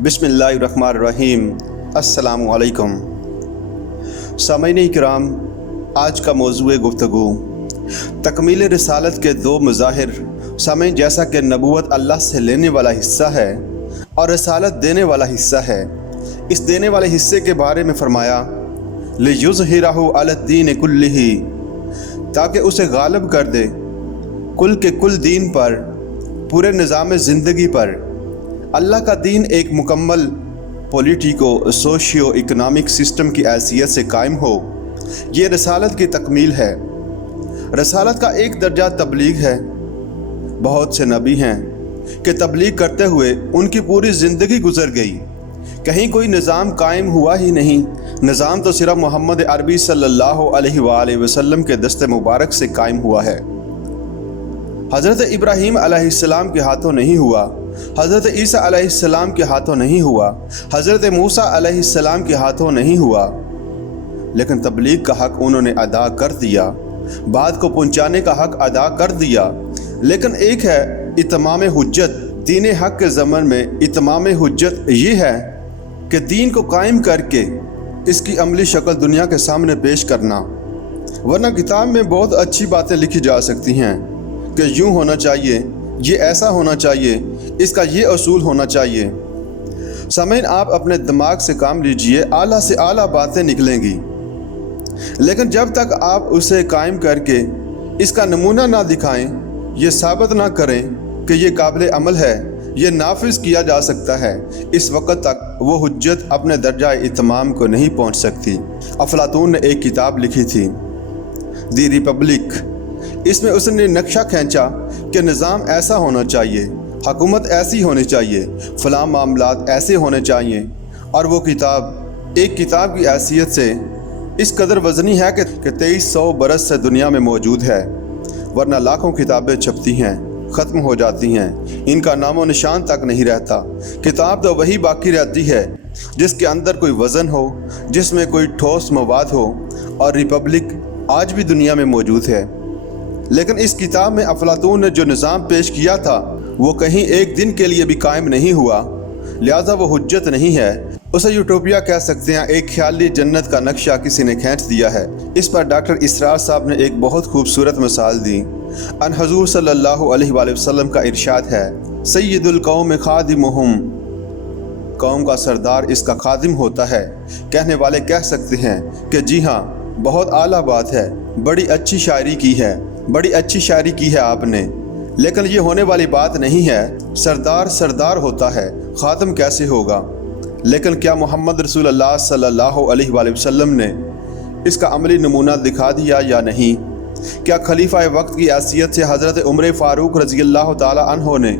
बिस्मिल्लाहिर्रहमानिर्रहीम। अस्सलामु अलैकुम। सामईन इकराम, आज का मौज़ूए गुफ्तगू तकमील रिसालत के दो मज़ाहिर। सामईन, जैसा कि नबूवत अल्लाह से लेने वाला हिस्सा है और रिसालत देने वाला हिस्सा है, इस देने वाले हिस्से के बारे में फ़रमाया लियुज़हिरहु अलद्दीन कुल्लिही, ताकि उसे गालिब कर दे कुल के कुल दीन पर, पूरे निज़ाम ज़िंदगी पर। अल्लाह का दीन एक मुकम्मल पॉलिटिको सोशियो इकनॉमिक सिस्टम की हैसियत से कायम हो, ये रसालत की तकमील है। रसालत का एक दर्जा तबलीग है। बहुत से नबी हैं कि तबलीग करते हुए उनकी पूरी ज़िंदगी गुजर गई, कहीं कोई निज़ाम कायम हुआ ही नहीं। निज़ाम तो सिर्फ मोहम्मद अरबी सल्लल्लाहु अलैहि वसल्लम के दस्ते मुबारक से कायम हुआ है। हज़रत इब्राहीम अलैहिस्सलाम के हाथों नहीं हुआ, हज़रत ईसा अलैहिस्सलाम के हाथों नहीं हुआ, हज़रत मूसा अलैहिस्सलाम के हाथों नहीं हुआ, लेकिन तबलीग का हक़ उन्होंने अदा कर दिया, बात को पहुँचाने का हक़ अदा कर दिया। लेकिन एक है इत्माम हुज्जत। दीन हक़ के ज़मन में इत्माम हुज्जत ये है कि दीन को कायम करके इसकी अमली शक्ल दुनिया के सामने पेश करना। वरना किताब में बहुत अच्छी बातें लिखी जा सकती हैं कि यूँ होना चाहिए, ये ऐसा होना चाहिए, इसका ये असूल होना चाहिए। सामईन, आप अपने दिमाग से काम लीजिए, आला से आला बातें निकलेंगी, लेकिन जब तक आप उसे कायम करके इसका नमूना ना दिखाएं, ये साबित ना करें कि ये काबिल अमल है, ये नाफिज किया जा सकता है, इस वक्त तक वो हुज्जत अपने दर्जा इत्माम को नहीं पहुंच सकती। अफलातून ने एक किताब लिखी थी, दी रिपब्लिक। इसमें उसने नक्शा खींचा कि निज़ाम ऐसा होना चाहिए, हुकूमत ऐसी होनी चाहिए, फ़लाँ मामलात ऐसे होने चाहिए। और वो किताब एक किताब की हैसियत से इस कदर वज़नी है कि 2300 बरस से दुनिया में मौजूद है। वरना लाखों किताबें छपती हैं, ख़त्म हो जाती हैं, इनका नामो निशान तक नहीं रहता। किताब तो वही बाकी रहती है जिसके अंदर कोई वज़न हो, जिसमें कोई ठोस मवाद हो। और रिपब्लिक आज भी दुनिया में मौजूद है। लेकिन इस किताब में अफलातून ने जो निज़ाम पेश किया था वो कहीं एक दिन के लिए भी कायम नहीं हुआ, लिहाजा वो हुज्जत नहीं है। उसे यूटोपिया कह सकते हैं। एक ख्याली जन्नत का नक्शा किसी ने खींच दिया है। इस पर डॉक्टर इसरार साहब ने एक बहुत खूबसूरत मिसाल दी। अन हज़ूर सल्लल्लाहु अलैहि वसल्लम का इरशाद है, सय्यदुल कौम खादिमुहुम, कौम का सरदार इसका खादिम होता है। कहने वाले कह सकते हैं कि जी हाँ, बहुत आला बात है, बड़ी अच्छी शायरी की है, बड़ी अच्छी शायरी की है आपने, लेकिन ये होने वाली बात नहीं है। सरदार सरदार होता है, ख़ातम कैसे होगा? लेकिन क्या मोहम्मद रसूलुल्लाह सल्लल्लाहु अलैहि वसल्लम ने इसका अमली नमूना दिखा दिया या नहीं? क्या खलीफा वक्त की हैसियत से हज़रत उमर फ़ारूक रज़ियल्लाहु ताला अन्हो ने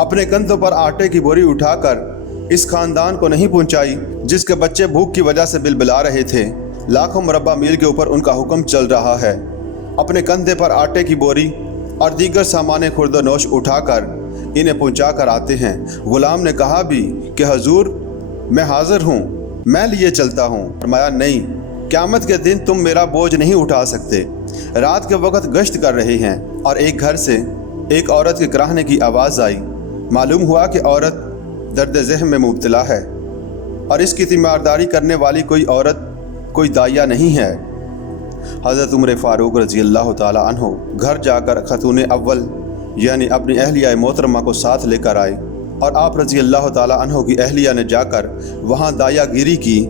अपने कंधों पर आटे की बोरी उठाकर इस ख़ानदान को नहीं पहुँचाई जिसके बच्चे भूख की वजह से बिलबिला रहे थे? लाखों मुरब्बा मील के ऊपर उनका हुक्म चल रहा है। अपने कंधे पर आटे की बोरी और दीगर सामान खुर्दनोश उठाकर इन्हें पहुंचा कर आते हैं। गुलाम ने कहा भी कि हजूर, मैं हाजिर हूँ, मैं लिए चलता हूँ। फरमाया, नहीं, क़यामत के दिन तुम मेरा बोझ नहीं उठा सकते। रात के वक्त गश्त कर रहे हैं और एक घर से एक औरत के कराहने की आवाज़ आई। मालूम हुआ कि औरत दर्द ज़हन में मुब्तला है और इसकी तीमारदारी करने वाली कोई औरत कोई दाइया नहीं है। हज़रत उमर फ़ारूक रज़ियल्लाहु ताला अन्हो घर जाकर खतून अव्वल यानी अपनी अहलिया मोहतरमा को साथ लेकर आए और आप रज़ियल्लाहु ताला अन्हो की अहलिया ने जाकर वहाँ दायागिरी की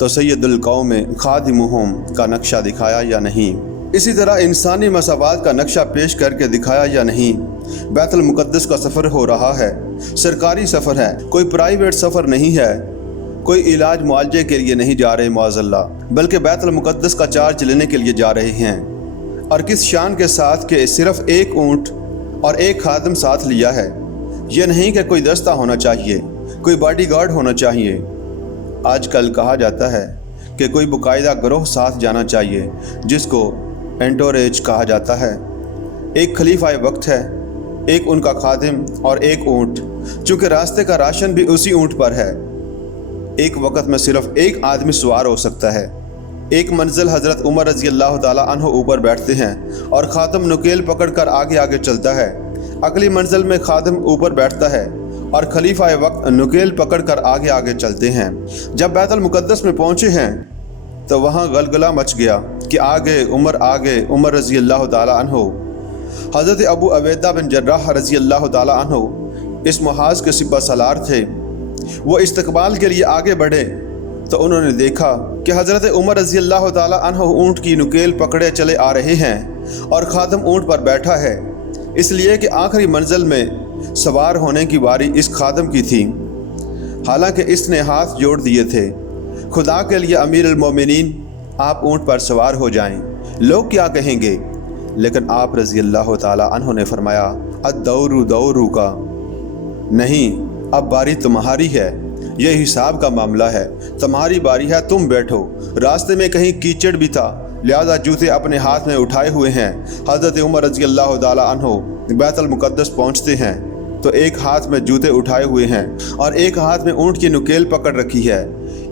तो सैयदुल कौम खादिमुहुम का नक्शा दिखाया या नहीं? इसी तरह इंसानी मसावात का नक्शा पेश करके दिखाया या नहीं? बैतुल मुक़द्दस का सफ़र हो रहा है, सरकारी सफ़र है, कोई प्राइवेट सफ़र नहीं है, कोई इलाज मुआवजे के लिए नहीं जा रहे मुआज़ल्ला, बल्कि बैतुल मुक़द्दस का चार्ज लेने के लिए जा रहे हैं। और किस शान के साथ कि सिर्फ़ एक ऊँट और एक खादिम साथ लिया है। यह नहीं कि कोई दस्ता होना चाहिए, कोई बॉडीगार्ड होना चाहिए। आजकल कहा जाता है कि कोई बाकायदा गिरोह साथ जाना चाहिए जिसको एंटोरेज कहा जाता है। एक खलीफा वक्त है, एक उनका खादिम और एक ऊँट। चूँकि रास्ते का राशन भी उसी ऊँट पर है, एक वक्त में सिर्फ एक आदमी सवार हो सकता है। एक मंजिल हज़रत उमर रज़ियल्लाहु ताला अन्हो ऊपर बैठते हैं और खादिम नुकेल पकड़कर आगे आगे चलता है। अगली मंजिल में खादिम ऊपर बैठता है और खलीफा वक्त नुकेल पकड़ कर आगे आगे चलते हैं। जब बैतुल मुक़द्दस में पहुँचे हैं तो वहाँ गलगला मच गया कि आगे उमर रज़ी अल्लाह ताला अन्हो। हज़रत अबू उबैदा बिन जर्राह रज़ी अल्लाह ताला अन्हो इस मुहाज के सिपह सलार थे। वो इस्तकबाल के लिए आगे बढ़े तो उन्होंने देखा कि हज़रत उमर रज़ी अल्लाह ताला अन्हो ऊँट की नुकेल पकड़े चले आ रहे हैं और खादम ऊँट पर बैठा है, इसलिए कि आखिरी मंजिल में सवार होने की बारी इस खादम की थी। हालांकि इसने हाथ जोड़ दिए थे, खुदा के लिए अमीर अल मोमिनीन आप ऊँट पर सवार हो जाएं, लोग क्या कहेंगे। लेकिन आप रज़ी अल्लाह ताला अन्हो ने फरमाया अद्दौरु दौरु का, नहीं अब बारी तुम्हारी है, ये हिसाब का मामला है, तुम्हारी बारी है, तुम बैठो। रास्ते में कहीं कीचड़ भी था, लिहाजा जूते अपने हाथ में उठाए हुए हैं। हज़रत उमर रज़ी अल्लाह ताला अन्हो बैतुल मुक़द्दस पहुँचते हैं तो एक हाथ में जूते उठाए हुए हैं और एक हाथ में ऊँट की नुकेल पकड़ रखी है।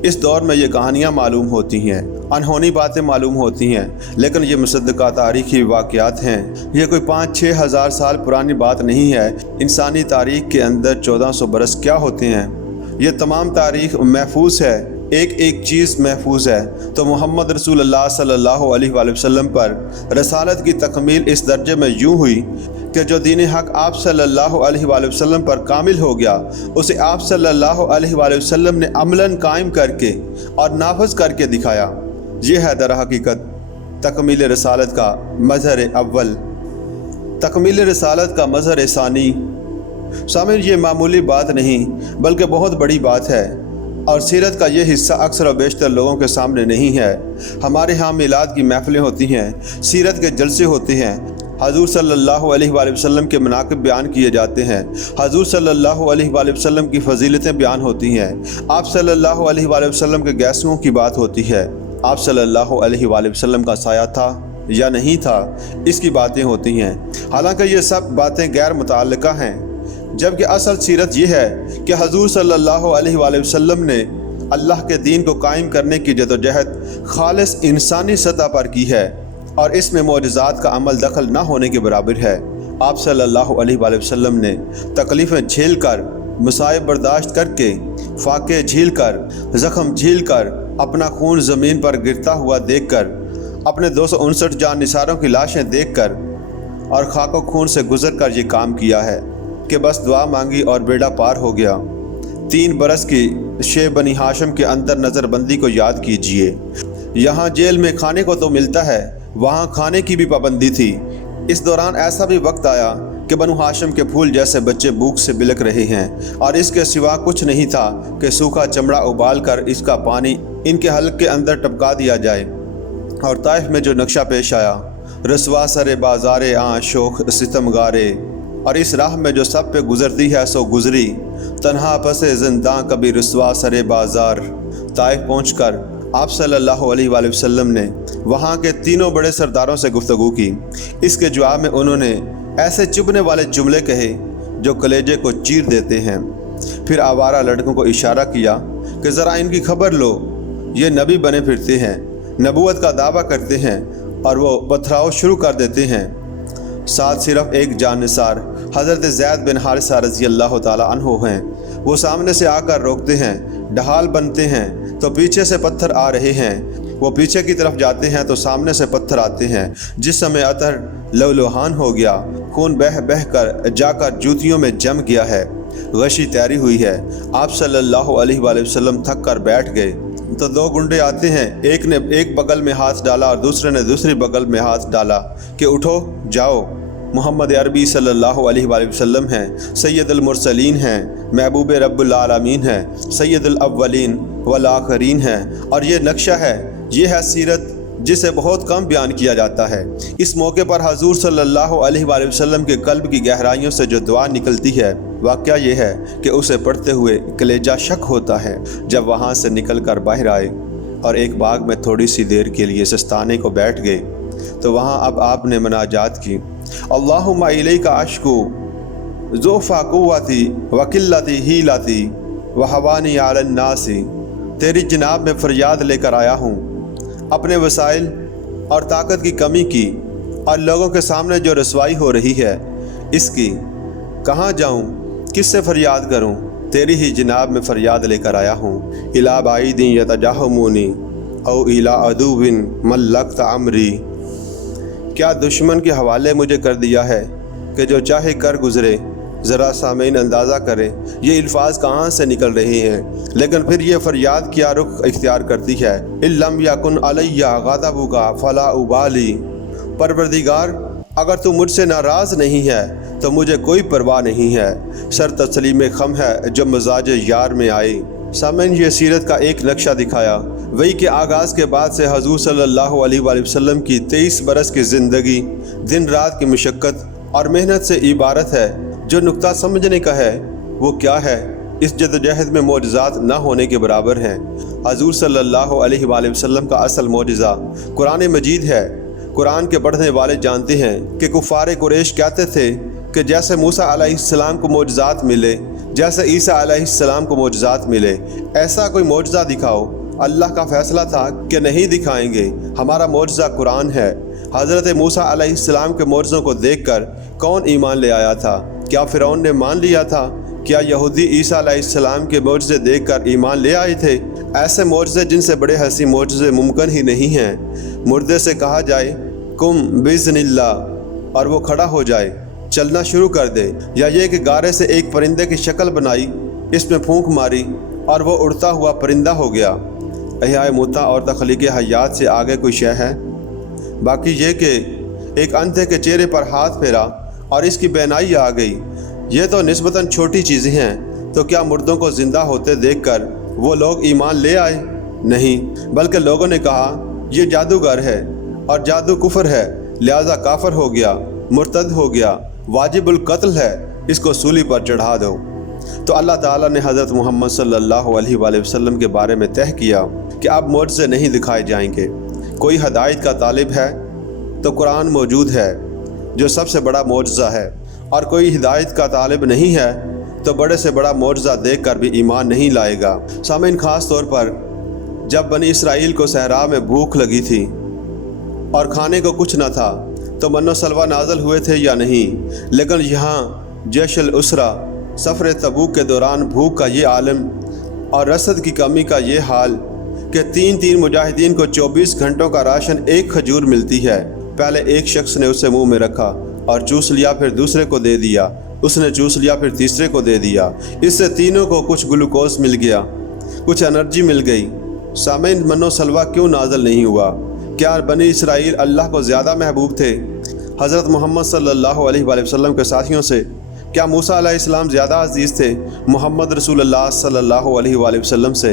इस दौर में ये कहानियाँ मालूम होती हैं, अनहोनी बातें मालूम होती हैं, लेकिन ये मुसद्दक़ा तारीख़ी वाक़यात हैं। ये कोई 5-6 हज़ार साल पुरानी बात नहीं है। इंसानी तारीख़ के अंदर 1400 बरस क्या होते हैं। ये तमाम तारीख़ महफूज है, एक एक चीज़ महफूज है। तो मोहम्मद रसूलुल्लाह सल्लल्लाहु अलैहि वसल्लम पर रसालत की तकमील इस दर्जे में यूँ हुई कि जो दीन हक़ आप सल्लल्लाहु अलैहि वसल्लम पर कामिल हो गया, उसे आप सल्लल्लाहु अलैहि वसल्लम ने अमलन कायम करके और नाफज करके दिखाया। ये है दर हकीकत तकमील रसालत का मज़हर अव्वल। तकमील रसालत का मज़हर सानी सामिर ये मामूली बात नहीं बल्कि बहुत बड़ी बात है, और सीरत का ये हिस्सा अक्सर और बेशतर लोगों के सामने नहीं है। हमारे यहाँ मिलाद की महफ़िलें होती हैं, सीरत के जलसे होते हैं, हजूर सल्लल्लाहु अलैहि वसल्लम के मनाक़िब बयान किए जाते हैं, हजूर सल्लल्लाहु अलैहि वसल्लम की फ़जीलतें बयान होती हैं, आप सल्लल्लाहु अलैहि वसल्लम के गैसुओं की बात होती है, आप सल्लल्लाहु अलैहि वसल्लम का साया था या नहीं था, इसकी बातें होती हैं। हालांकि ये सब बातें गैर मुतअल्लिक़ा हैं, जबकि असल सीरत यह है कि हजूर सल्लल्लाहु अलैहि वसल्लम ने अल्लाह के दीन को कायम करने की जदोजहद खालिस इंसानी सतह पर की है और इसमें मौजज़ात का अमल दखल ना होने के बराबर है। आप सल्लल्लाहु अलैहि वसल्लम ने तकलीफ़ें झेल कर, मुसाइब बर्दाश्त करके, फाके झील कर, ज़ख्म झील कर, अपना खून ज़मीन पर गिरता हुआ देख कर, अपने 259 जान निसारों की लाशें देख कर और खाको खून से गुज़र कर ये काम किया है कि बस दुआ मांगी और बेड़ा पार हो गया। 3 बरस की शेब बनी हाशिम के अंदर नज़रबंदी को याद कीजिए। यहाँ जेल में खाने को तो मिलता है, वहाँ खाने की भी पाबंदी थी। इस दौरान ऐसा भी वक्त आया कि बनु हाशिम के फूल जैसे बच्चे भूख से बिलक रहे हैं और इसके सिवा कुछ नहीं था कि सूखा चमड़ा उबाल कर इसका पानी इनके हल्क के अंदर टपका दिया जाए। और ताइफ में जो नक्शा पेश आया, रसवा सरे बाज़ारे आ शोख सितमगारे, और इस राह में जो सब पे गुजरती है सो गुजरी, तन्हा पसे ज़िंदा कभी रसवा सरे बाज़ार। ताइफ पहुँचकर आप सल्लल्लाहु अलैहि वसल्लम ने वहाँ के तीनों बड़े सरदारों से गुफ्तगू की। इसके जवाब में उन्होंने ऐसे चुभने वाले जुमले कहे जो कलेजे को चीर देते हैं। फिर आवारा लड़कों को इशारा किया कि ज़रा इनकी खबर लो, ये नबी बने फिरते हैं, नबूवत का दावा करते हैं और वो पथराव शुरू कर देते हैं। साथ सिर्फ एक जाननिसार हज़रत ज़ैद बिन हारिसा रज़ी अल्लाह ताला अन्हो हैं। वो सामने से आकर रोकते हैं, ढाल बनते हैं तो पीछे से पत्थर आ रहे हैं। वो पीछे की तरफ जाते हैं तो सामने से पत्थर आते हैं। जिस समय अतर लहलुहान हो गया, खून बह बह कर जाकर जूतियों में जम गया है, गशी तैयारी हुई है। आप सल्लल्लाहु अलैहि वसल्लम थक कर बैठ गए तो 2 गुंडे आते हैं, एक ने एक बगल में हाथ डाला और दूसरे ने दूसरी बगल में हाथ डाला कि उठो जाओ, मोहम्मद अरबी सल्लल्लाहु अलैहि वसल्लम हैं, सैयदुल मुरसलीन हैं, महबूब रब्बुल आलमीन हैं, सैयदुल अव्वलीन वल आखरीन हैं। और ये नक्शा है, ये है सीरत जिसे बहुत कम बयान किया जाता है। इस मौके पर हजूर सल्लल्लाहु अलैहि वसल्लम के कल्ब की गहराइयों से जो दुआ निकलती है, वाक़या ये है कि उसे पढ़ते हुए कलेजा शक होता है। जब वहाँ से निकल कर बाहर आए और एक बाग में थोड़ी सी देर के लिए सस्ताने को बैठ गए तो वहाँ अब आपने मनाजात की, अल्लाहुम्मा इलैका अश्कू ज़ुफ़ा क़ुव्वती व क़िल्लती हीलती व हवानी अलन नासी। तेरी जनाब में फरियाद लेकर आया हूँ अपने वसाइल और ताकत की कमी की और लोगों के सामने जो रसवाई हो रही है इसकी। कहाँ जाऊँ किस से फरियाद करूं? तेरी ही जनाब में फरियाद लेकर आया हूँ। इला बाइदिन यतजाहमुनी औ इला अदुविन मल्लक्त अमरी। क्या दुश्मन के हवाले मुझे कर दिया है कि जो चाहे कर गुजरे? ज़रा सामीन अंदाज़ा करें ये अल्फाज कहाँ से निकल रहे हैं, लेकिन फिर ये फरियाद क्या रुख इख्तियार करती है। इल्लम यकुन अलैया गज़बुका फला उबाली। परवरदिगार, अगर तू मुझसे नाराज़ नहीं है तो मुझे कोई परवाह नहीं है। सर तस्लीम खम है जो मजाज यार में आए। सामने ये सीरत का एक नक्शा दिखाया। वही के आगाज़ के बाद से हजूर सल्लल्लाहु अलैहि वसल्लम की 23 बरस की ज़िंदगी दिन रात की मशक्क़त और मेहनत से इबारत है। जो नुक्ता समझने का है वो क्या है, इस जदोजहद में मोजज़ात ना होने के बराबर हैं। हजूर सल्लल्लाहु अलैहि वसल्लम का असल मोजज़ा कुरान मजीद है। कुरान के पढ़ने वाले जानते हैं कि कुफ़ार कुरैश कहते थे कि जैसे मूसा अलैहिस्सलाम को मोजज़ात मिले, जैसे ईसा अलैहिस्सलाम को मोजज़ात मिले, ऐसा कोई मोजज़ा दिखाओ। अल्लाह का फ़ैसला था कि नहीं दिखाएंगे, हमारा मोजज़ा कुरान है। हज़रत मूसा अलैहिस्सलाम के मोजज़ों को देखकर कौन ईमान ले आया था? क्या फ़िरौन ने मान लिया था? क्या यहूदी ईसा अलैहिस्सलाम के मोजज़े देखकर ईमान ले आए थे? ऐसे मोजज़े जिनसे बड़े हसी मोजज़े मुमकिन ही नहीं हैं। मुर्दे से कहा जाए कुम बिज़निल्लाह और वो खड़ा हो जाए, चलना शुरू कर दे, या ये कि गारे से एक परिंदे की शक्ल बनाई, इसमें फूंक मारी और वो उड़ता हुआ परिंदा हो गया। अहयाए मुता और तख्लीक़ हयात से आगे कोई शय है? बाकी ये कि एक अंधे के चेहरे पर हाथ फेरा और इसकी बेनाई आ गई, ये तो निस्बतन छोटी चीज़ें हैं। तो क्या मुर्दों को ज़िंदा होते देखकर वो लोग ईमान ले आए? नहीं, बल्कि लोगों ने कहा ये जादूगर है और जादू कुफर है, लिहाजा काफर हो गया, मुर्तद हो गया, वाजिबुल कत्ल है, इसको सूली पर चढ़ा दो। तो अल्लाह ताला ने हज़रत मोहम्मद सल्लल्लाहु अलैहि वसल्लम के बारे में तय किया कि अब मोजज़े नहीं दिखाए जाएंगे। कोई हदायत का तालिब है तो कुरान मौजूद है जो सबसे बड़ा मोजज़ा है, और कोई हिदायत का तालिब नहीं है तो बड़े से बड़ा मोजज़ा देख कर भी ईमान नहीं लाएगा। सामीन, ख़ास तौर पर जब बनी इसराइल को सहरा में भूख लगी थी और खाने को कुछ न था तो मन्नो सलवा नाज़िल हुए थे या नहीं, लेकिन यहाँ जैशल उसरा सफ़र तबूक के दौरान भूख का ये आलम और रसद की कमी का ये हाल कि 3 मुजाहिदीन को 24 घंटों का राशन एक खजूर मिलती है। पहले एक शख्स ने उसे मुंह में रखा और चूस लिया, फिर दूसरे को दे दिया, उसने चूस लिया, फिर तीसरे को दे दिया। इससे तीनों को कुछ ग्लूकोज मिल गया, कुछ एनर्जी मिल गई। सामीन, मनो सलवा क्यों नाज़िल नहीं हुआ? क्या बनी इसराइल अल्लाह को ज़्यादा महबूब थे हज़रत मोहम्मद सल्लल्लाहु अलैहि वसल्लम के साथियों से? क्या मूसा अलैहिस्सलाम ज़्यादा अजीज़ थे मोहम्मद रसूलुल्लाह सल्लल्लाहु अलैहि वसल्लम से?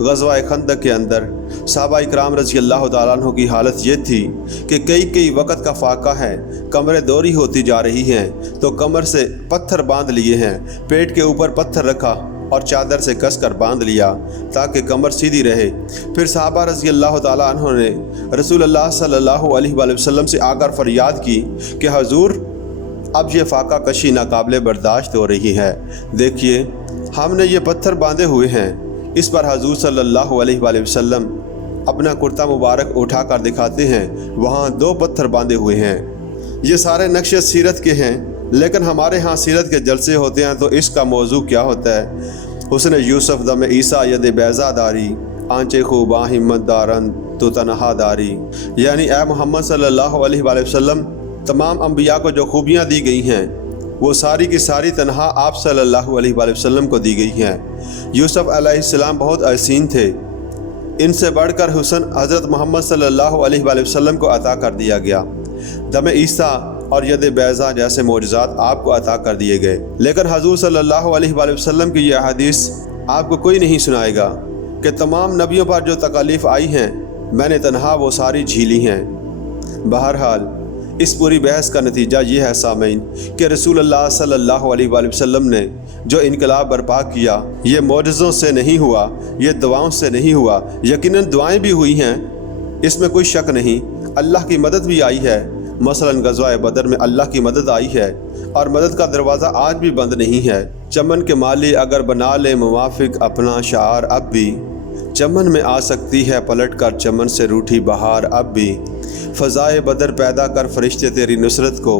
ग़ज़वा खंदक के अंदर सहाबा इकराम रज़ी अल्लाह तआला अन्हुम की हालत ये थी कि कई वक्त का फाका है, कमरें दौरी होती जा रही हैं, तो कमर से पत्थर बांध लिए हैं, पेट के ऊपर पत्थर रखा और चादर से कसकर बांध लिया ताकि कमर सीधी रहे। फिर सहाबा रज़ी अल्लाह तआला अन्हुम ने रसूलुल्लाह सल्लल्लाहु अलैहि वसल्लम से आकर फरियाद की कि हुज़ूर, अब ये फाका कशी नाकाबिले बर्दाश्त हो रही है। देखिए, हमने ये पत्थर बांधे हुए हैं। इस पर हुज़ूर सल्लल्लाहु अलैहि वसल्लम अपना कुर्ता मुबारक उठाकर दिखाते हैं, वहाँ 2 पत्थर बांधे हुए हैं। ये सारे नक्शे सीरत के हैं, लेकिन हमारे यहाँ सीरत के जलसे होते हैं तो इसका मौजू क्या होता है? उसने यूसुफ दम ईसा यद बैज़ादारी आंचे खूबा हिम्मत दारन तो तनहा दारी। यानी ए मोहम्मद सल्लल्लाहु अलैहि वसल्लम, तमाम अंबिया को जो खूबियाँ दी गई हैं वो सारी की सारी तनहा आप सल्लल्लाहु अलैहि वसल्लम को दी गई हैं। यूसुफ अलैहिस्सलाम बहुत हसीन थे, इनसे बढ़कर हुस्न हज़रत मोहम्मद सल्लल्लाहु अलैहि वसल्लम को अता कर दिया गया। दम ईसा और यद बैज़ा जैसे मोजज़ात आपको अता कर दिए गए, लेकिन हज़ूर सल्लल्लाहु अलैहि वसल्लम की यह हदीस आपको कोई नहीं सुनाएगा कि तमाम नबियों पर जो तकालीफ़ आई हैं मैंने तन्हा वो सारी झीली हैं। बहरहाल, इस पूरी बहस का नतीजा ये है सामीन कि रसूलुल्लाह सल्लल्लाहु अलैहि वसल्लम ने जो इनकलाब बर्पा किया ये मौजज़ों से नहीं हुआ, ये दुआओं से नहीं हुआ। यकीनन दुआएं भी हुई हैं, इसमें कोई शक नहीं। अल्लाह की मदद भी आई है, मसलन ग़ज़वा बदर में अल्लाह की मदद आई है और मदद का दरवाज़ा आज भी बंद नहीं है। चमन के माली अगर बना ले मुवाफिक अपना शार, अब भी चमन में आ सकती है पलट कर चमन से रूठी बहार। अब भी फ़ज़ाए बदर पैदा कर फरिश्ते तेरी नुसरत को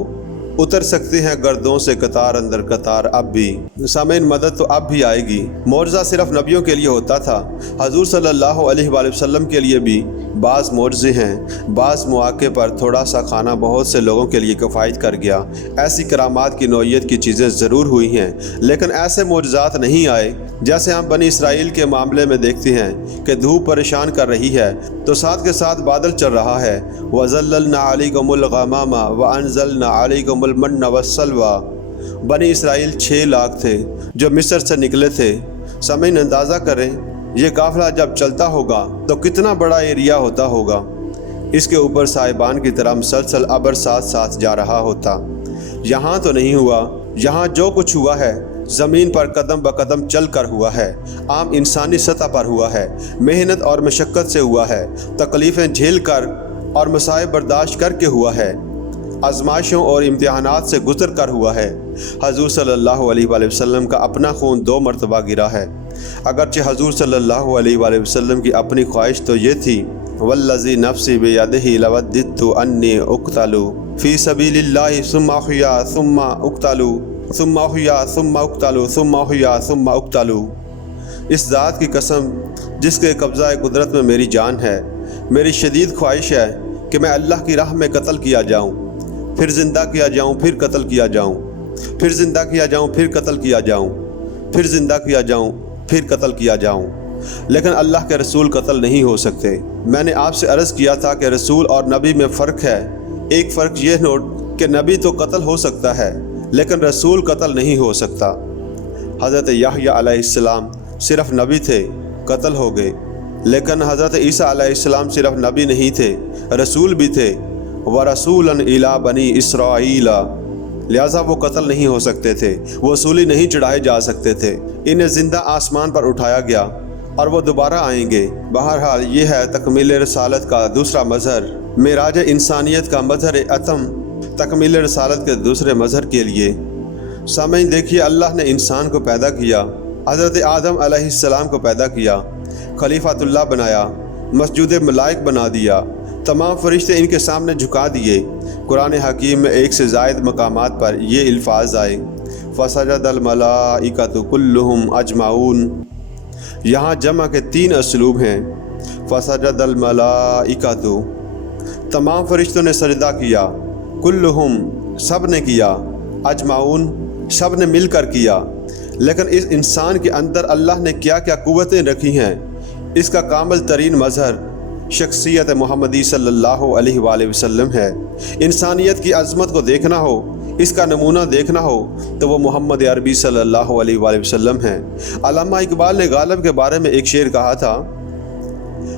उतर सकते हैं गर्दों से कतार अंदर कतार अब भी। सामईन मदद तो अब भी आएगी। मोर्जा सिर्फ नबियों के लिए होता था, हजूर सल्लल्लाहु अलैहि वसल्लम के लिए भी बाज़ मोर्जे हैं। बाज़ मौके पर थोड़ा सा खाना बहुत से लोगों के लिए किफ़ायत कर गया। ऐसी करामात की नौइयत की चीज़ें ज़रूर हुई हैं, लेकिन ऐसे मोर्जात नहीं आए जैसे हम बनी इसराइल के मामले में देखते हैं कि धूप परेशान कर रही है तो साथ के साथ बादल चल रहा है। वज़ल्ललना अलैकुमुल गमामा व अंज़लना अलैकुमुल मन्ना वस्सलवा। बनी इसराइल 6 लाख थे जो मिस्र से निकले थे। सामईन अंदाज़ा करें ये काफ़िला जब चलता होगा तो कितना बड़ा एरिया होता होगा। इसके ऊपर साहिबान की तरह मुसलसल अबर साथ साथ जा रहा होता। यहाँ तो नहीं हुआ, यहाँ जो कुछ हुआ है ज़मीन पर कदम ब कदम चल कर हुआ है, आम इंसानी सतह पर हुआ है, मेहनत और मशक्क़त से हुआ है, तकलीफ़ें झेल कर और मसाइब बर्दाश्त करके हुआ है, आजमाइशों और इम्तिहानात से गुज़र कर हुआ है। हजूर सल्लल्लाहु अलैहि वसल्लम का अपना खून 2 मरतबा गिरा है। अगरचे हजूर सल्लल्लाहु अलैहि वसल्लम की अपनी ख्वाहिश तो ये थी, वल्लज़ी नफ्सी बियदिही लवद्दितु अन्नी उक़्तलू फ़ी सबीलिल्लाहि सुम्मा अहया सुम्मा उक़्तलू सुम्मा अहया सुम्मा उक़्तलू सुम्मा अहया सुम्मा उक़्तलू। इस ज़ात की कसम जिसके कब्ज़ा कुदरत में मेरी जान है, मेरी शदीद ख्वाहिश है कि मैं अल्लाह की राह में कत्ल किया जाऊँ, फिर ज़िंदा किया जाऊँ, फिर कत्ल किया जाऊँ, फिर ज़िंदा किया जाऊँ, फिर कत्ल किया जाऊँ, फिर ज़िंदा किया जाऊँ, फिर कत्ल किया जाऊँ। लेकिन अल्लाह के रसूल कत्ल नहीं हो सकते। मैंने आपसे अर्ज़ किया था कि रसूल और नबी में फ़र्क है। एक फ़र्क ये नोट कि नबी तो कत्ल हो सकता है लेकिन रसूल कत्ल नहीं हो सकता। हज़रत याहया अलैहिस्सलाम सिर्फ नबी थे, कत्ल हो गए, लेकिन हज़रत ईसा अलैहिस्सलाम सिर्फ नबी नहीं थे, रसूल भी थे। व रसूलन इला बनी इसराइला, लिहाजा वो कत्ल नहीं हो सकते थे, वो सूली नहीं चढ़ाए जा सकते थे। इन्हें ज़िंदा आसमान पर उठाया गया और वो दोबारा आएंगे। बहरहाल ये है तकमील रसालत का दूसरा मज़हर, मेराज इंसानियत का मज़हर अतम तकमील रसालत के दूसरे मज़हर के लिए। सामईन देखिए, अल्लाह ने इंसान को पैदा किया, हज़रत आदम अलैहिस्सलाम को पैदा किया, खलीफातुल्लाह बनाया, मस्जूद मलाइक बना दिया, तमाम फरिश्ते इनके सामने झुका दिए। कुरान हकीम में 1 से ज़ायद मकामात पर ये अल्फाज आए, फसजदल मलाइकतु कुल्लुहुम अजमाऊन। यहाँ जमा के 3 असलूब हैं। फसजदल मलाइकतु, तमाम फरिश्तों ने सजदा किया, कुल्लुहुम, सब ने किया, अजमाऊन, सब ने मिल कर किया। लेकिन इस इंसान के अंदर अल्लाह ने क्या क्या क़ुव्वतें रखी हैं, इसका कामिल तरीन मज़हर शख्सियत मोहम्मदी सल्लल्लाहु अलैहि वसल्लम है। इंसानियत की अज़मत को देखना हो, इसका नमूना देखना हो तो वो मोहम्मद अरबी सल्लल्लाहु अलैहि वसल्लम है। अल्लामा इकबाल ने गालिब के बारे में एक शेर कहा था,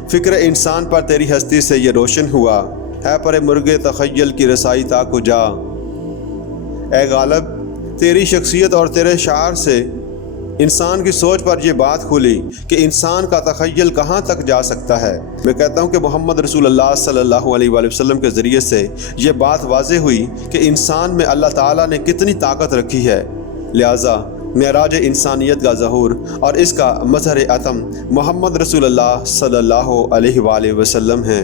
फ़िक्र इंसान पर तेरी हस्ती से ये रोशन हुआ है, पर मुर्गे तख़य्युल की रसाई ताकु जा। ए गालिब, तेरी शख्सियत और तेरे शार से इंसान की सोच पर यह बात खुली कि इंसान का तख़य्युल कहाँ तक जा सकता है। मैं कहता हूँ कि मोहम्मद रसूलुल्लाह सल्लल्लाहु अलैहि वसल्लम के ज़रिए से ये बात वाज़ेह हुई कि इंसान में अल्लाह ताला ने कितनी ताकत रखी है। लिहाजा मेराज इंसानियत का ज़हूर और इसका मज़हर अतम मोहम्मद रसूलुल्लाह सल्लल्लाहु अलैहि वसल्लम है।